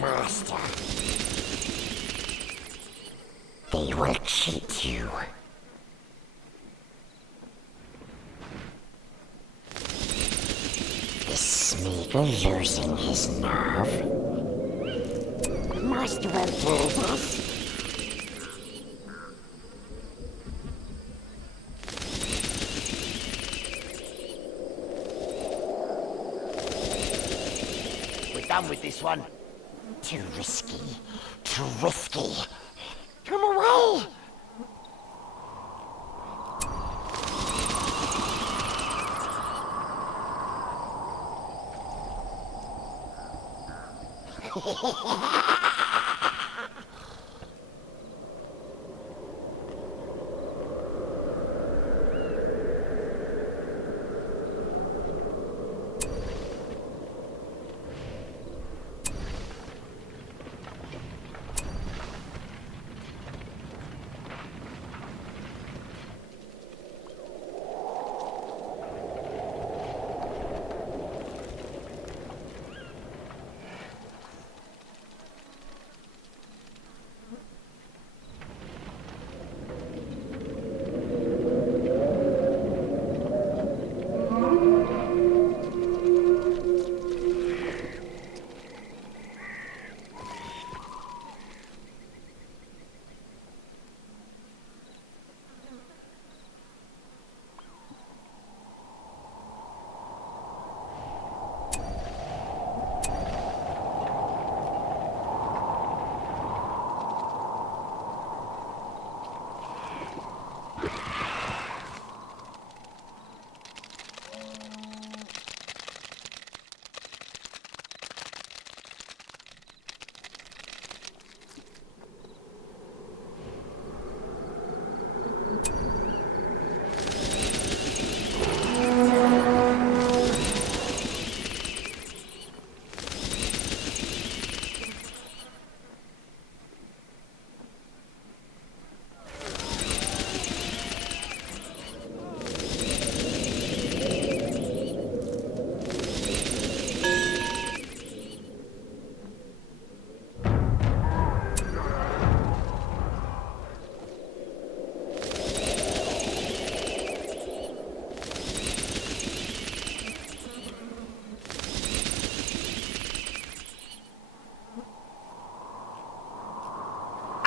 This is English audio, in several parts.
master. They will cheat you. Is Smeagol losing his nerve? Master will do this. Done with this one. Too risky. Too risky. Come away!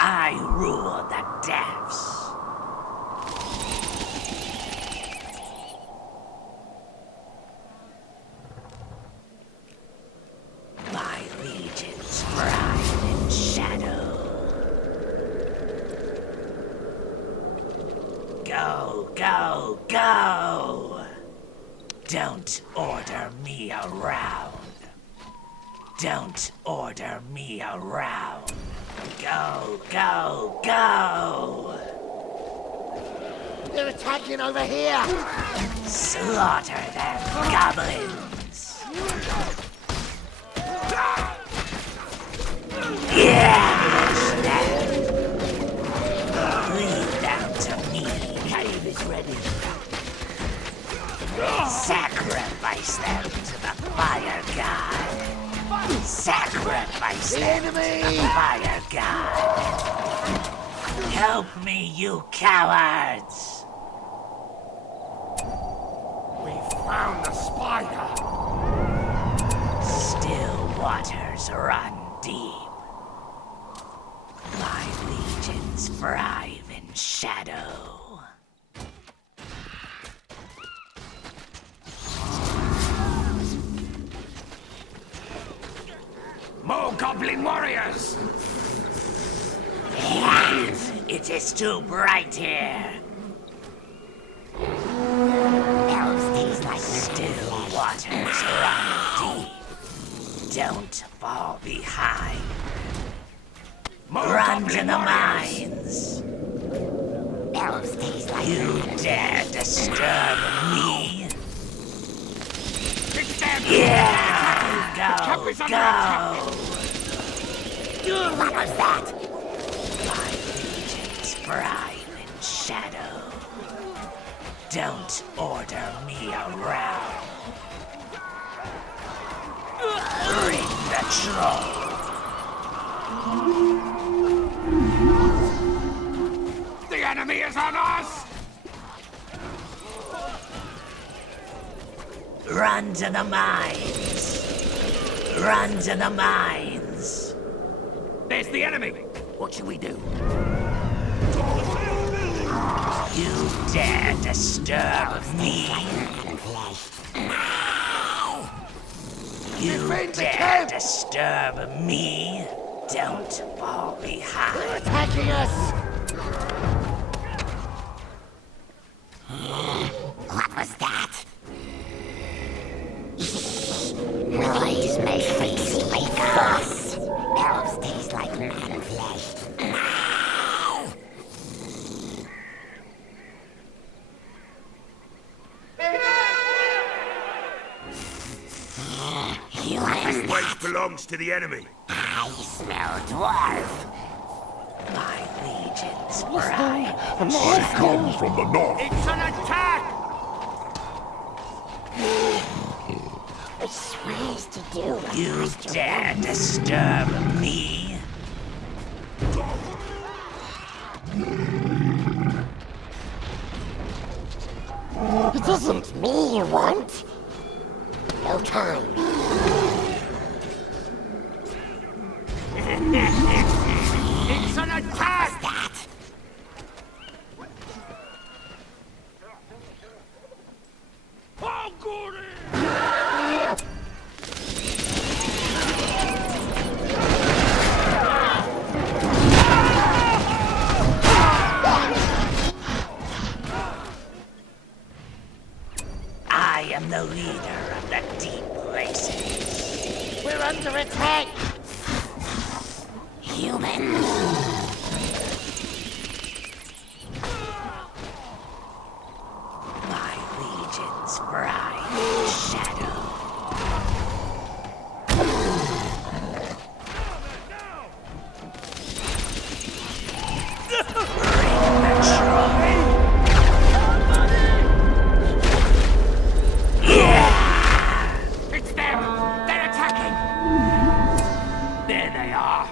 I rule the depths. My legions thrive in shadow. Go, go, go! Don't order me around. Don't order me around. Go, go, go! They're attacking over here! Slaughter them, goblins! Yes! Leave them to me. Cave is ready. Sacrifice them to the fire god. Sacrifice them to the fire god. Help me, you cowards! We found the spider! Still waters run deep. My legions thrive in shadow. More goblin warriors! It is too bright here. Elves like Still waters run deep. Don't fall behind. More Run to goblin the warriors! mines. Elves taste like You dare disturb me? It's them! Yeah! Go, Camp is under go! What was that? My legions thrive in shadow. Don't order me around. Bring the troll. The enemy is on us! Run to the mines! Run to the mines! There's the enemy! What should we do? You dare disturb me? You dare disturb me? Don't fall behind. They're attacking us! What was that? Noise makes face like us. Elves taste like man flesh. This place belongs to the enemy. I smell dwarf. My legions pride. Come from the north. It's an attack! Which swears to do what You Master dare wants. disturb me? It isn't me you want. No time. It's an attack! That. Oh, goody! I am the leader of the deep places. We're under attack. Human. My legions pride in shadow. Bring the trophy. It's them! They're attacking! There they are!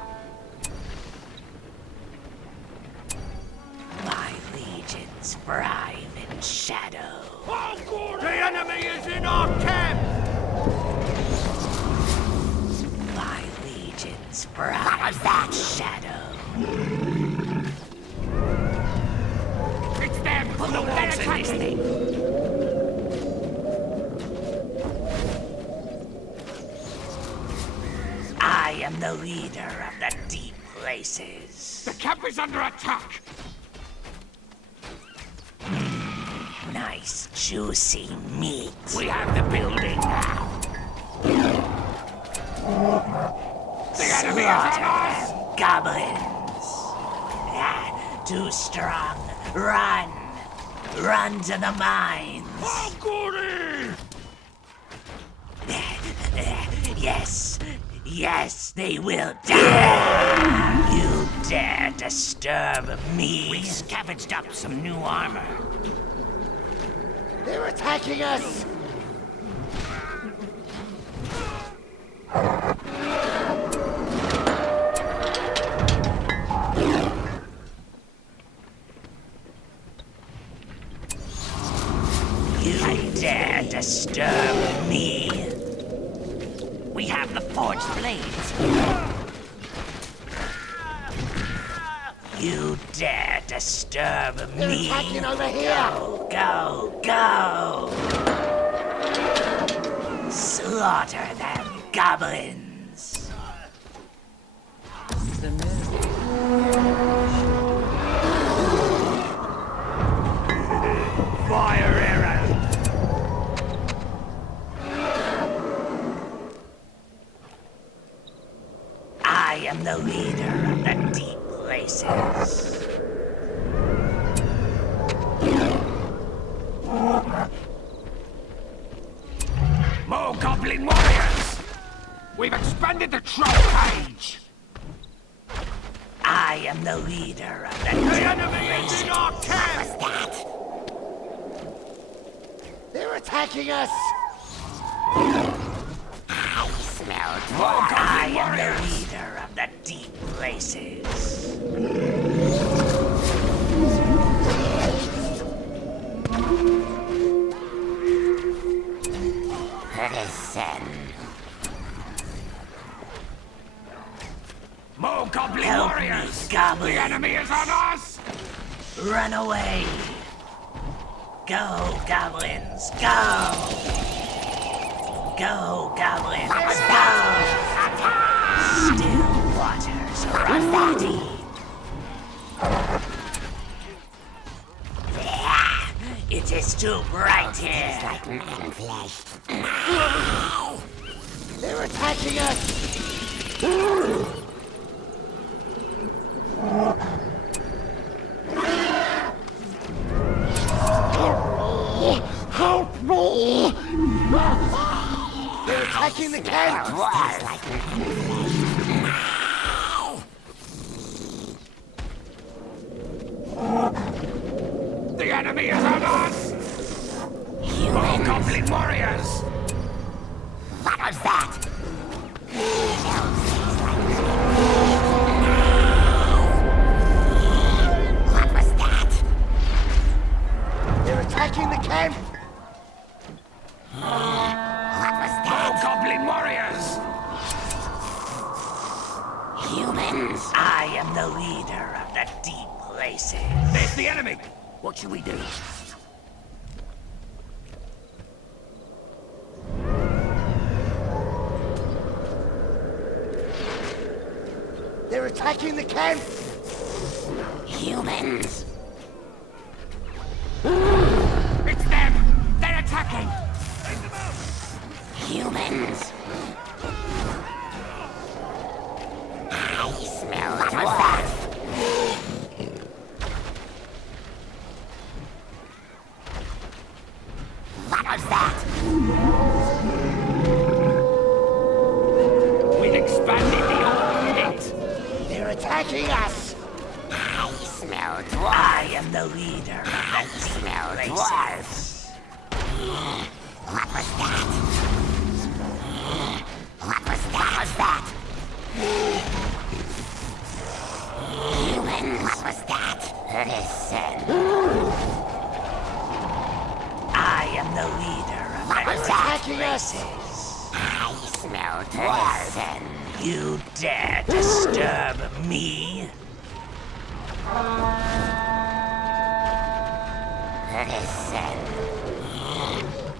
My legions thrive in shadow. Oh, goody! The enemy is in our camp! My legions thrive in shadow. It's them! They're attacking! I am the leader of the deep places. The camp is under attack! Nice juicy meat. We have the building now! The enemy is on us! Goblins. Too strong. Run. Run to the mines. Oh, goody! Yes. Yes, they will die. You dare disturb me? We scavenged up some new armor. They're attacking us. You dare disturb me? We have the forged blades. You dare disturb They're me? attacking over here. Go, go! Slaughter them, goblins! Fire arrow! I am the leader of the deep places. More goblin warriors! We've expanded the troll cage! I am the leader of the The deep enemy is in our camp! That. They're attacking us. I smell More dwarf. I goblin am the warriors! leader of the deep places. Listen. More goblin Help warriors! me, goblins. The enemy is on us! Run away! Go, goblins, go! Go, goblins, go! Still waters run deep. It is too bright here. Like man flesh. They're attacking us! Help me! They're attacking the camp! Dwarves like man flesh. The enemy is on us! More goblin warriors! What was that? What was that? They're attacking the camp! What was More that? goblin warriors! Humans. I am the leader of the deep places. There's the enemy! What should we do? They're attacking the camp! Humans. It's them! They're attacking! Humans. I smell dwarf. What was that? We've expanded the open pit! They're attacking us! I smell I dwarf. am the leader of I the smell deep dwarf. places. What was that? What was that? Human, what was that? Listen. I am the leader of What the was that? Attacking us! places. I smell dwarf. Listen. You dare disturb me? Listen.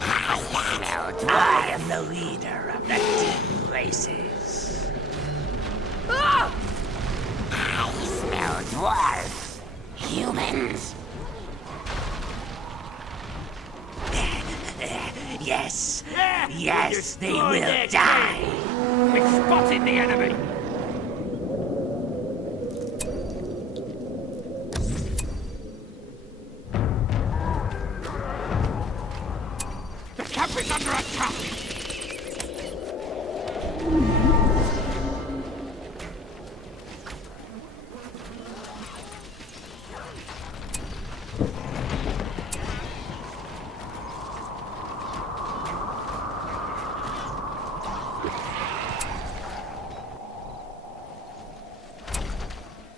I smell I dwarf. am the leader of the deep places. I smell dwarf. Humans. Yes, yes, they will die. We've spotted the enemy! The camp is under attack!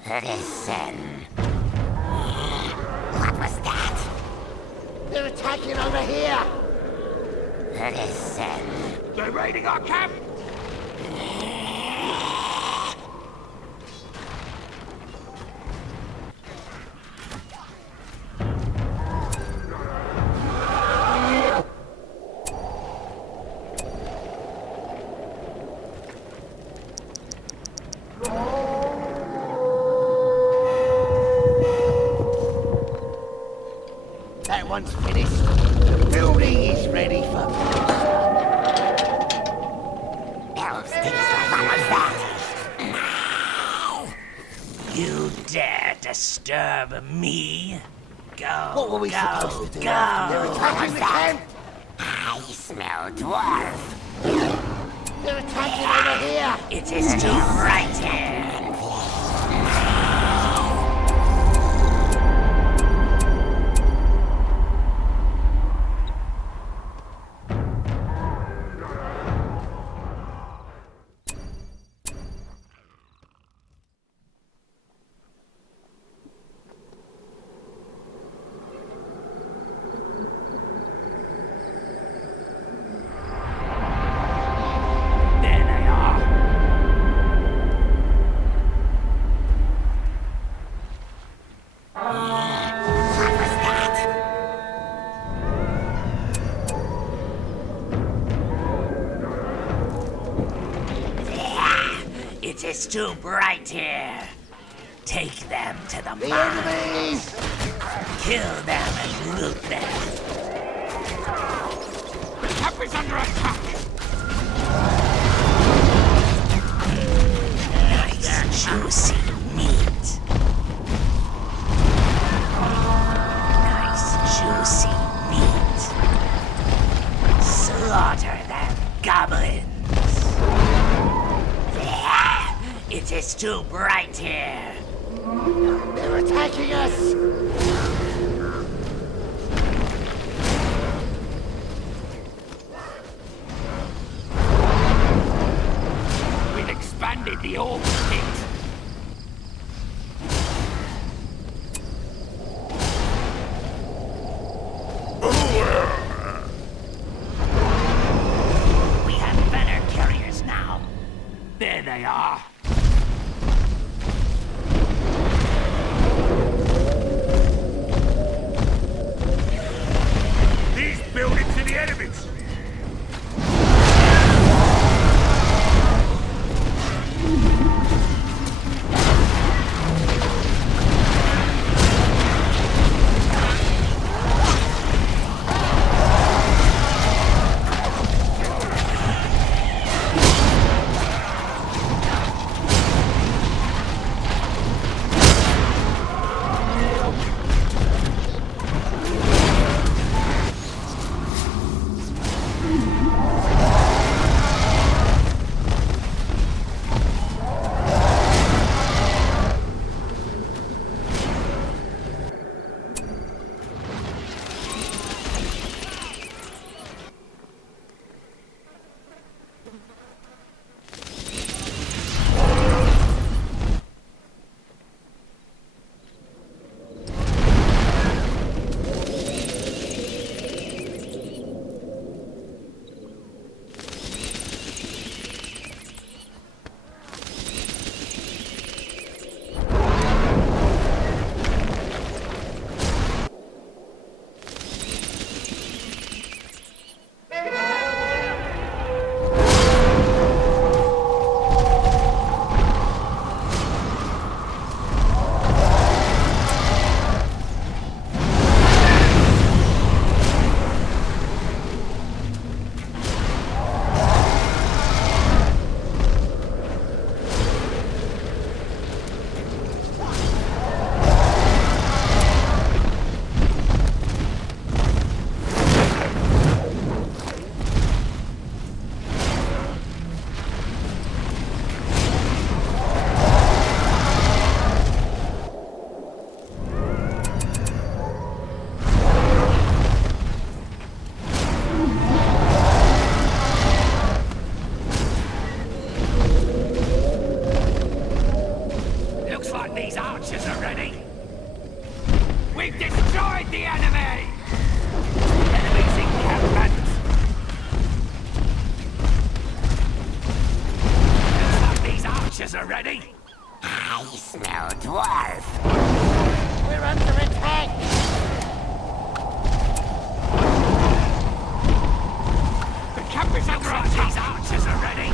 Listen. What was that? They're attacking over here! Listen. They're raiding our camp! That one's finished. The building is ready for... Elves taste like what was that? You dare disturb me? Go, What were we go, supposed to do? go. They're attacking the camp! I smell dwarf. They're attacking over here! It is too bright here. What was that? It is too bright here. Take them to the The mine. enemies! Kill them and loot them. The camp is under attack! Nice juicy meat. Nice juicy meat. Slaughter them, goblins. It is too bright here. They're attacking us! We've expanded the orc pit. We have banner carriers now. There they are. These buildings are the enemies. We've destroyed the enemy! Enemy's encampment! Looks like these archers are ready! I smell dwarf. We're under attack! The camp is under Looks like attack! these archers are ready!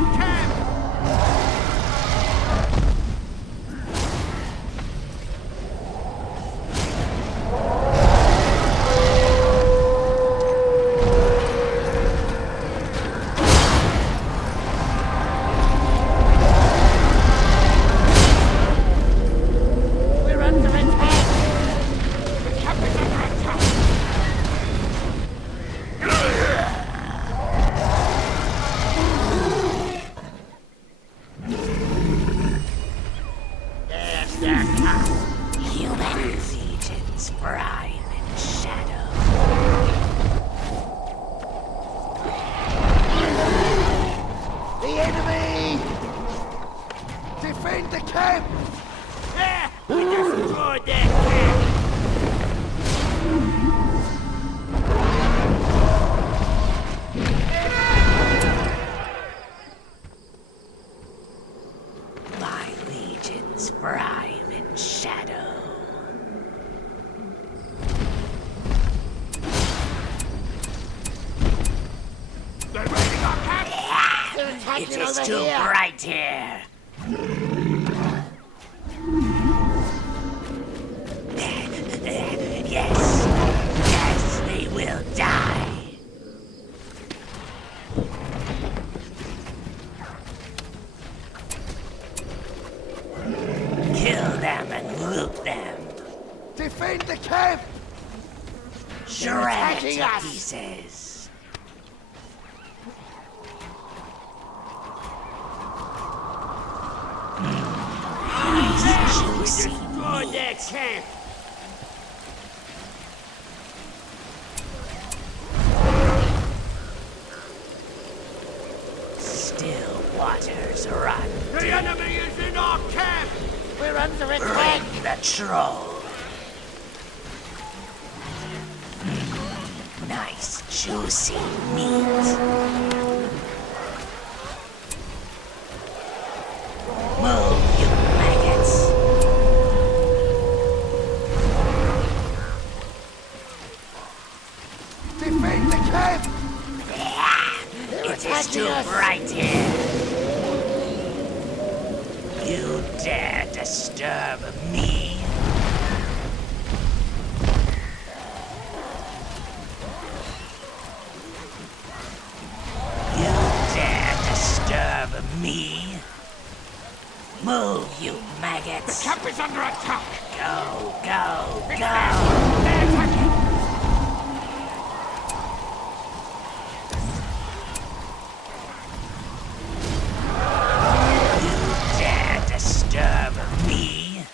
our camp! We're under attack! The camp is under attack! There's their camp! Human legions prime in shadow. The enemy! Defend the camp! There! We destroyed their camp! My legions prime in shadow. They're raiding our camp! They're It attacking is over too here! bright here. Yes, yes, they will die. Kill them and loot them. Defend the camp! Shred it attacking to us. pieces. Nice, We juicy destroyed their meat. camp! Still waters run. The enemy is in our camp! We're under attack! Bring the troll. Nice, juicy meat. Move, you maggots. Defend the camp! They're It is attacking too us! bright here. You dare disturb me? You dare disturb me? Move, you maggots! Camp is under attack! Go, go, It's go! them! They're attacking! You dare disturb me?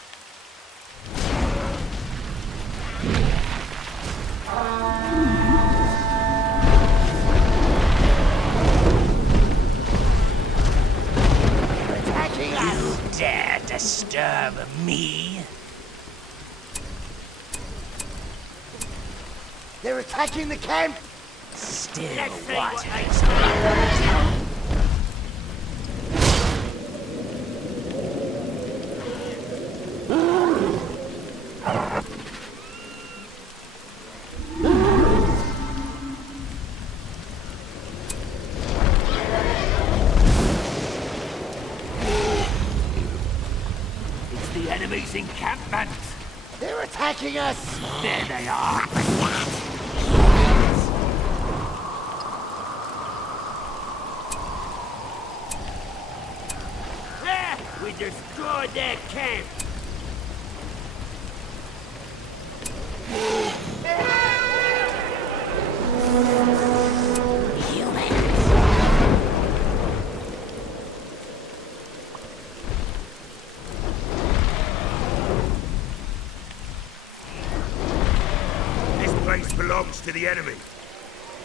They're attacking us! You dare disturb me? They're attacking the camp! Still Let's see what waters they run. It's the enemy's encampment! They're attacking us! There they are! There! We destroyed their camp! This place belongs to the enemy.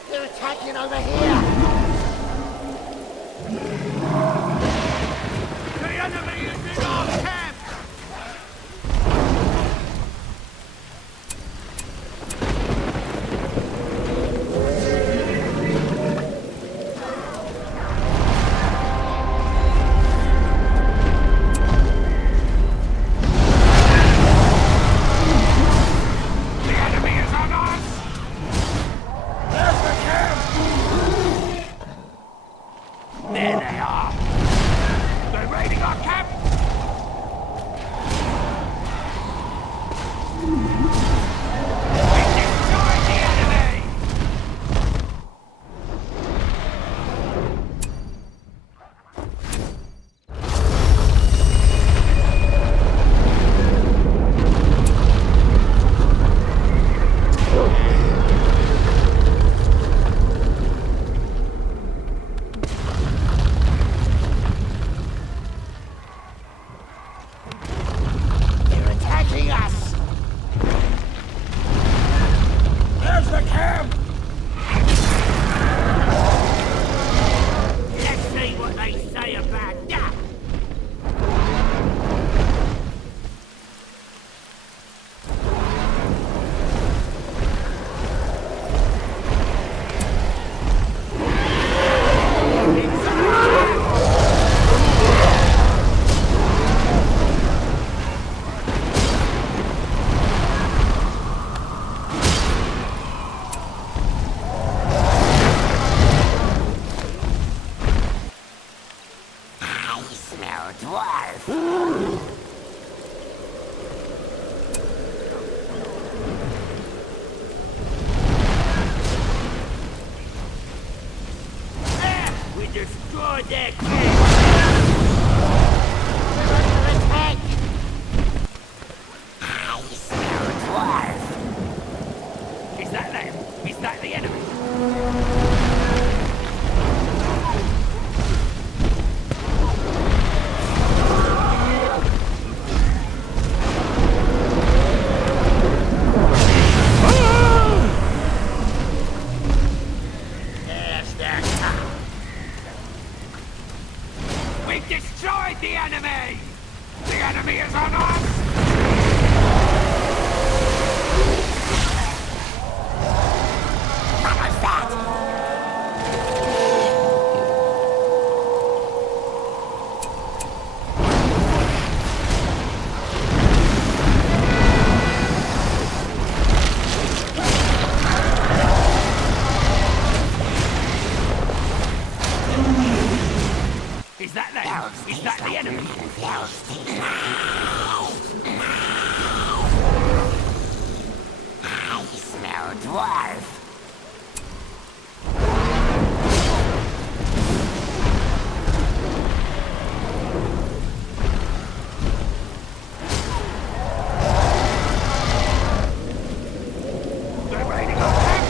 They're attacking over here! The enemy is in our camp! The enemy is on us! There's the camp! raiding our camp! We destroyed the enemy! They're attacking us! There's the camp! Let's see what they say about that. I smell dwarf. We destroyed their camp. We're under attack. I smell dwarf. Is that them? Is that the enemy? There's their camp! We've destroyed the enemy! The enemy is on us! What was that? Is that them? Is that the enemy? I smell dwarf. They're raiding our camp!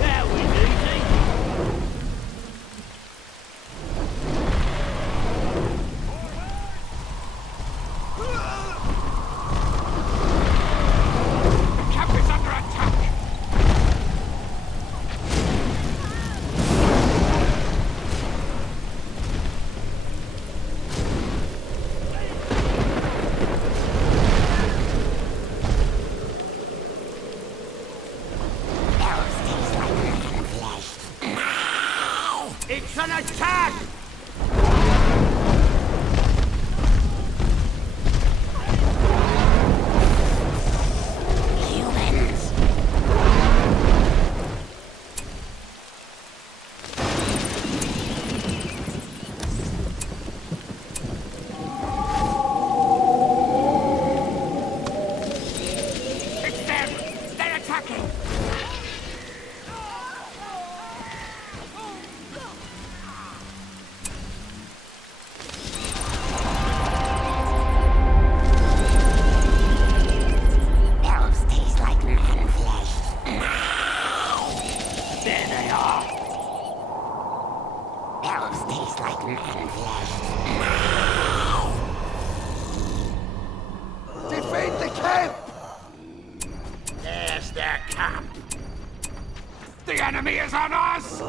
That was easy. The camp is under attack! Elves taste like man flesh. It's an attack! Humans. It's them! They're attacking! Elves taste like man flesh. There they are. Elves taste like man flesh. Defend the camp! There's their camp! The enemy is on us!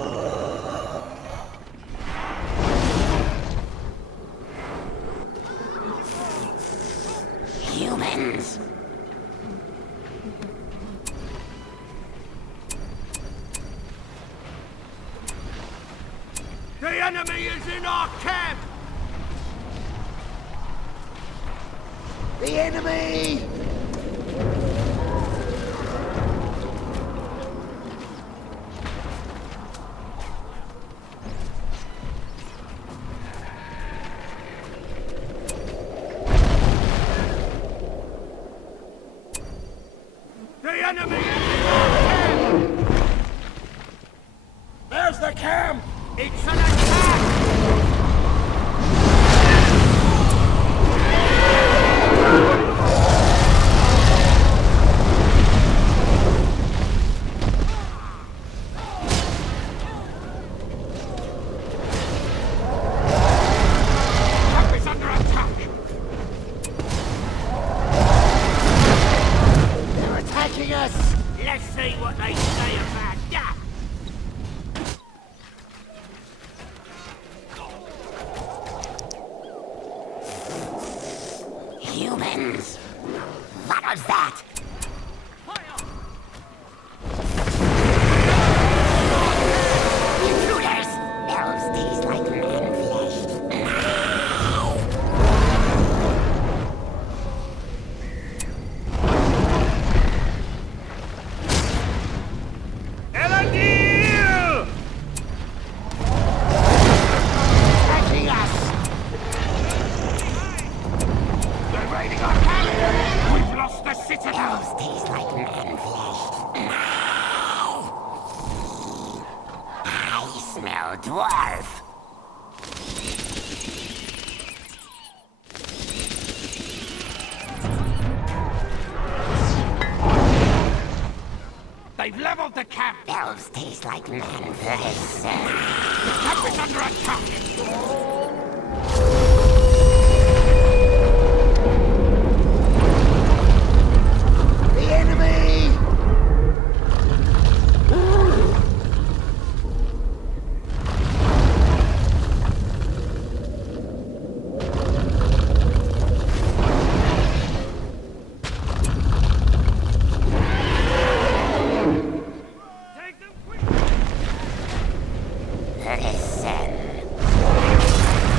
Humans. The enemy is in our camp! The enemy! The enemy! There's the camp! It's an attack! Camp is under attack! They're attacking us! Let's see what they say about that. Humans! What was that? Intruders! Elves taste like man flesh. Elendil! Attacking us! They're raiding our camp! We've lost the citadel! Elves taste like man flesh. I smell dwarf. They've leveled the camp! Elves taste like man flesh. The camp is under attack! The enemy! Take them quick! Listen.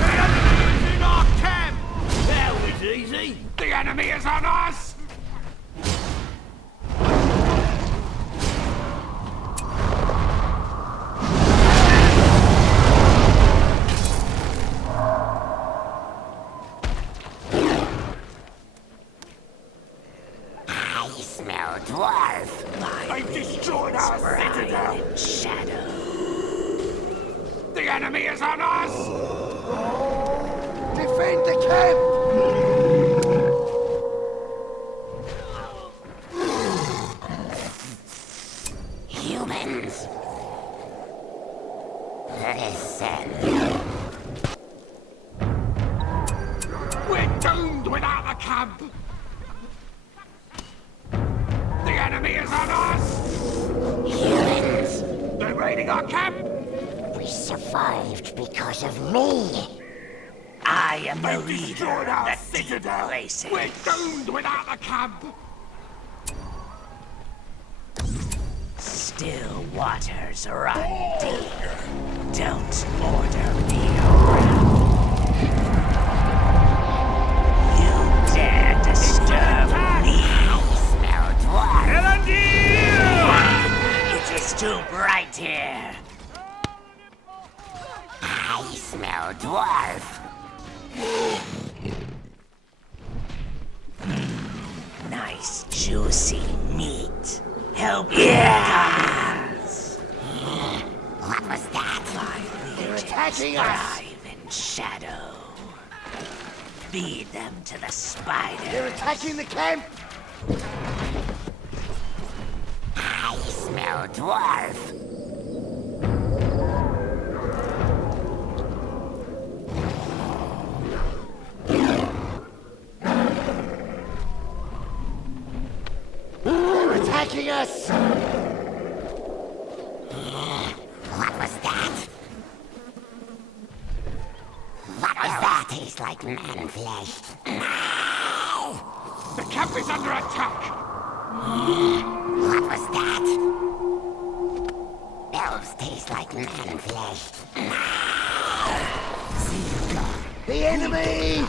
The enemy is in our camp! That was easy! The enemy is on us! I smell dwarf. They've destroyed our citadel! Shadow. The enemy is on us! Defend the camp! Humans. Listen. We're doomed without the camp! The enemy is on us! Humans. They're raiding our camp! We survived because of me. I am the They've leader destroyed of our the citadel! places. We're doomed without the camp! Still waters run deep. Don't order me around. You dare disturb me? Smell dwarf. Elendil! It is too bright here. I smell dwarf. Nice juicy meat. Help me, guys. What was that? My They're legions attacking us! thrive in shadow. Feed them to the spider. They're attacking the camp! I smell dwarf. They're attacking us! What was that? What was that? Tastes like man flesh. The camp is under attack! What was that? Elves taste like man flesh. The enemy!